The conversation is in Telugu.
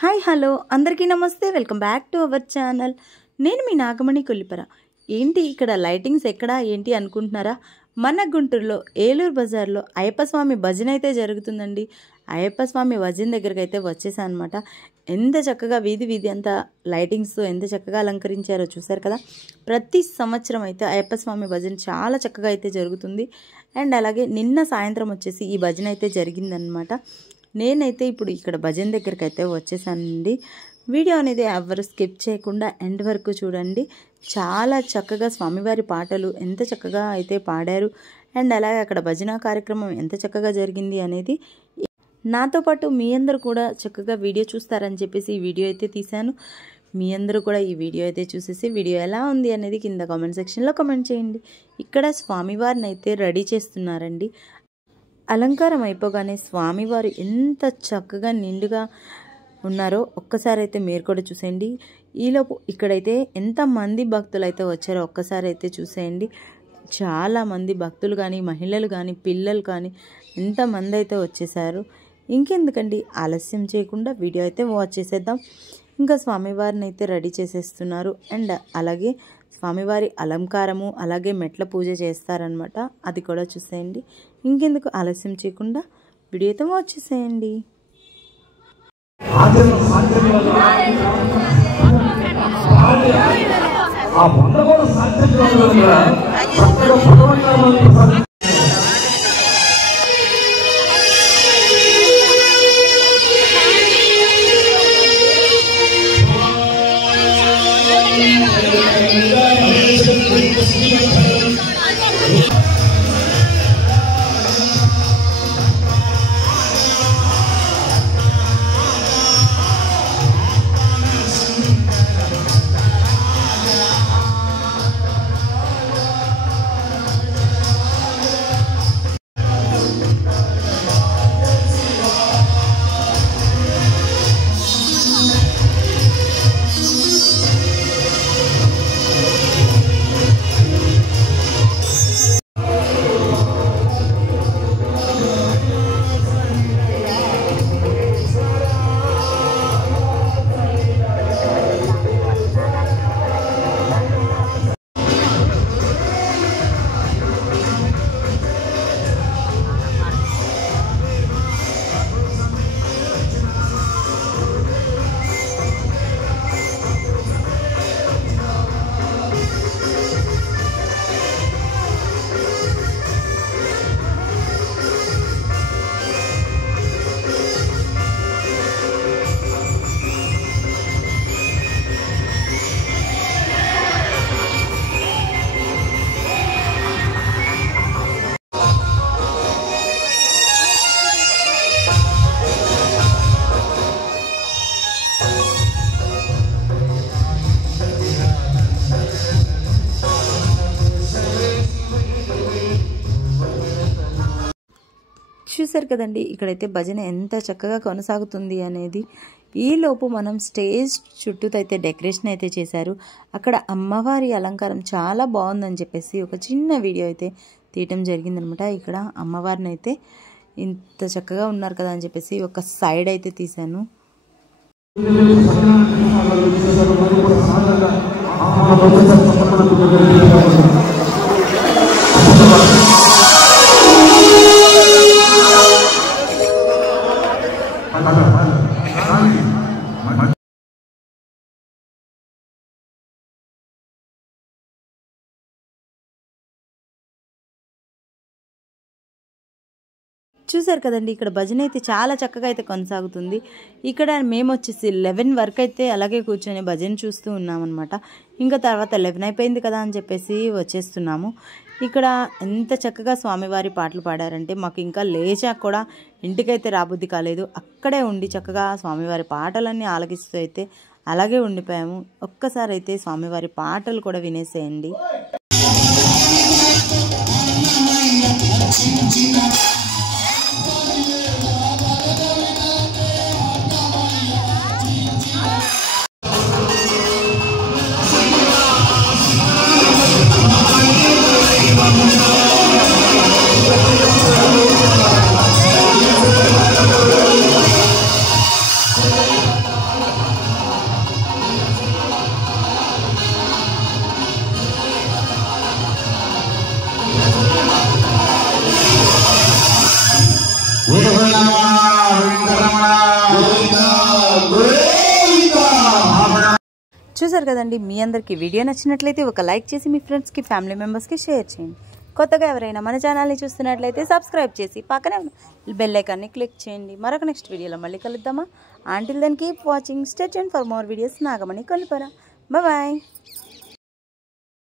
హాయ్ హలో అందరికీ నమస్తే welcome back to our channel. నేను మీ నాగమణి కొల్లిపర. ఏంటి ఇక్కడ లైటింగ్స్ ఎక్కడా ఏంటి అనుకుంటున్నారా? మన గుంటూరులో ఏలూరు బజార్లో అయ్యప్ప స్వామి భజన అయితే జరుగుతుందండి. అయ్యప్ప స్వామి భజన దగ్గరికి అయితే వచ్చేసాను అనమాట. ఎంత చక్కగా వీధి అంతా లైటింగ్స్తో ఎంత చక్కగా అలంకరించారో చూసారు కదా. ప్రతి సంవత్సరం అయితే అయ్యప్ప స్వామి భజన చాలా చక్కగా అయితే జరుగుతుంది. అండ్ అలాగే నిన్న సాయంత్రం వచ్చేసి ఈ భజన అయితే జరిగిందనమాట. నేనైతే ఇప్పుడు ఇక్కడ భజన దగ్గరికి అయితే వచ్చేసానండి. వీడియో అనేది ఎవరు స్కిప్ చేయకుండా ఎండ్ వరకు చూడండి. చాలా చక్కగా స్వామివారి పాటలు ఎంత చక్కగా అయితే పాడారు. అండ్ అలాగే అక్కడ భజన కార్యక్రమం ఎంత చక్కగా జరిగింది అనేది నాతో పాటు మీ అందరూ కూడా చక్కగా వీడియో చూస్తారని చెప్పేసి ఈ వీడియో అయితే తీశాను. మీ అందరూ కూడా ఈ వీడియో అయితే చూసేసి వీడియో ఎలా ఉంది అనేది కింద కామెంట్ సెక్షన్లో కామెంట్ చేయండి. ఇక్కడ స్వామివారిని అయితే రెడీ చేస్తున్నారండి. అలంకారం అయిపోగానే స్వామివారు ఎంత చక్కగా నిండుగా ఉన్నారో ఒక్కసారి అయితే మీరు కూడా చూసేయండి. ఈలోపు ఇక్కడైతే ఎంతమంది భక్తులు అయితే వచ్చారో ఒక్కసారి అయితే చూసేయండి. చాలామంది భక్తులు కానీ మహిళలు కానీ పిల్లలు కానీ ఎంతమంది అయితే వచ్చేసారు. ఇంకెందుకండి ఆలస్యం చేయకుండా వీడియో అయితే వాచ్ చేసేద్దాం. ఇంకా స్వామివారిని అయితే రెడీ చేసేస్తున్నారు. అండ్ అలాగే స్వామివారి అలంకారము అలాగే మెట్ల పూజ చేస్తారనమాట. అది కూడా చూసేయండి. ఇంకెందుకు ఆలస్యం చేయకుండా వీడియో అయితే వాచ్ చేసేయండి. చూసారు కదండి ఇక్కడైతే భజన ఎంత చక్కగా కొనసాగుతుంది అనేది. ఈలోపు మనం స్టేజ్ చుట్టూ అయితే డెకరేషన్ అయితే చేశారు. అక్కడ అమ్మవారి అలంకారం చాలా బాగుందని చెప్పేసి ఒక చిన్న వీడియో అయితే తీయటం జరిగిందనమాట. ఇక్కడ అమ్మవారిని అయితే ఇంత చక్కగా ఉన్నారు కదా అని చెప్పేసి ఒక సైడ్ అయితే తీశాను. చూసారు కదండి ఇక్కడ భజన అయితే చాలా చక్కగా అయితే కొనసాగుతుంది. ఇక్కడ మేము వచ్చేసి 11 వరకు అయితే అలాగే కూర్చొని భజన చూస్తూ ఉన్నామన్నమాట. ఇంకా తర్వాత 11 అయిపోయింది కదా అని చెప్పేసి వచ్చేస్తున్నాము. ఇక్కడ ఎంత చక్కగా స్వామివారి పాటలు పాడారంటే మాకు ఇంకా లేచాక కూడా ఇంటికైతే రాబుద్ది కాలేదు. అక్కడే ఉండి చక్కగా స్వామివారి పాటలన్నీ ఆలకిస్తూ అయితే అలాగే ఉండిపోయాము. ఒక్కసారి అయితే స్వామివారి పాటలు కూడా వినేసేయండి. చూసారు కదండి, మీ అందరికీ వీడియో నచ్చినట్లయితే ఒక లైక్ చేసి మీ ఫ్రెండ్స్కి ఫ్యామిలీ మెంబర్స్కి షేర్ చేయండి. కొత్తగా ఎవరైనా మన ఛానల్ని చూస్తున్నట్లయితే సబ్స్క్రైబ్ చేసి పక్కనే బెల్ ఐకాన్ని క్లిక్ చేయండి. మరొక నెక్స్ట్ వీడియోలో మళ్ళీ కలుద్దామా. Until then keep watching, stay tuned for more videos. Nagamani Kollipara. Bye.